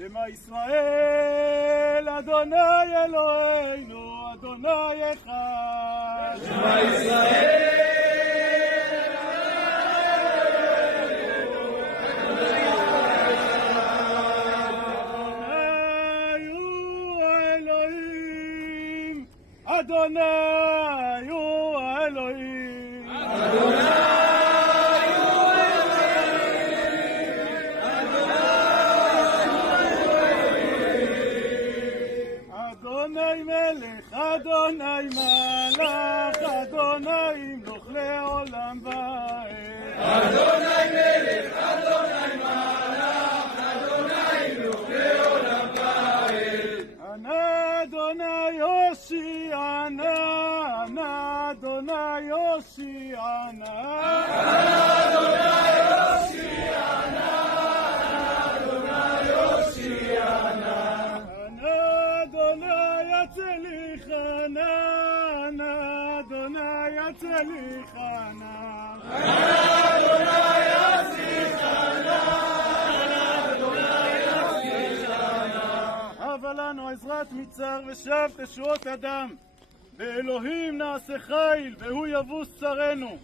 שמע ישראל, אדוני אלוהינו, אדוני אחד. שמע ישראל, אדוני הוא האלוהים, אדוני הוא האלוהים, אדוני מלך, אדוני מלך, אדוני ימלוך לעולם ועד. אדוני מלך, אדוני מלך, אדוני ימלוך לעולם ועד. אדוני יושיענה, אדוני יושיענה, אדוני יושיענה, אדוני יושיענה, אדוני יצליחנה, אדוני יצליחנה, אדוני יצליחנה, אדוני יצליחנה. הבה לנו עזרת מצר ושב תשועות אדם, באלוהים נעשה חיל והוא יבוס שרנו.